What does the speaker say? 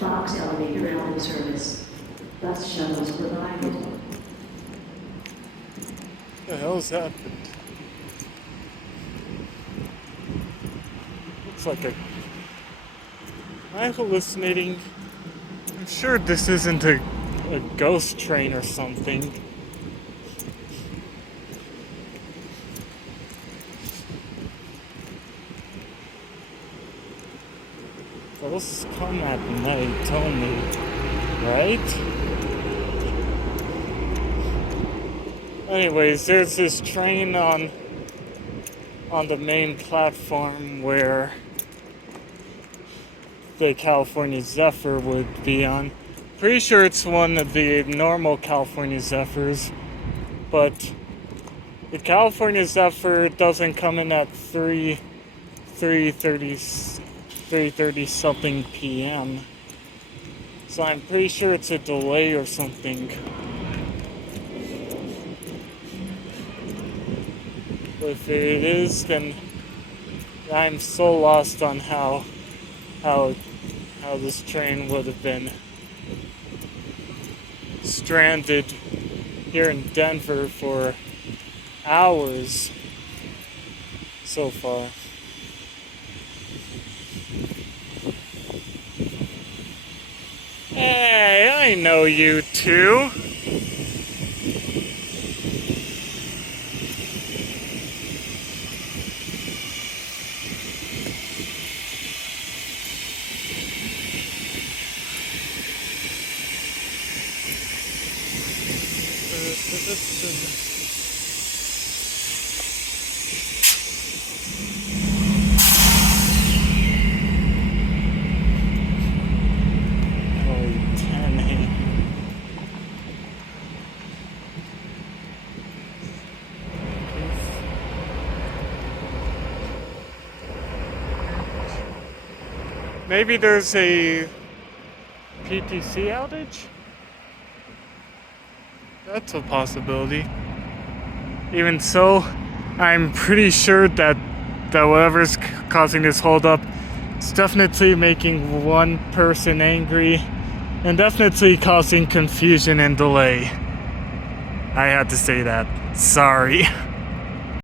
Box elevator out of service. Bus shuttles provided. What the hell's happened? Looks like a... Am I hallucinating? I'm sure this isn't a ghost train or something. Those come at night only, right? Anyways, there's this train on the main platform where the California Zephyr would be on. Pretty sure it's one of the normal California Zephyrs, but the California Zephyr doesn't come in at 3:30 something p.m. So I'm pretty sure it's a delay or something. But if it is, then I'm so lost on how this train would have been stranded here in Denver for hours so far. Hey, I know you two. Maybe there's a PTC outage? That's a possibility. Even so, I'm pretty sure that whatever's causing this holdup is definitely making one person angry and definitely causing confusion and delay. I had to say that. Sorry.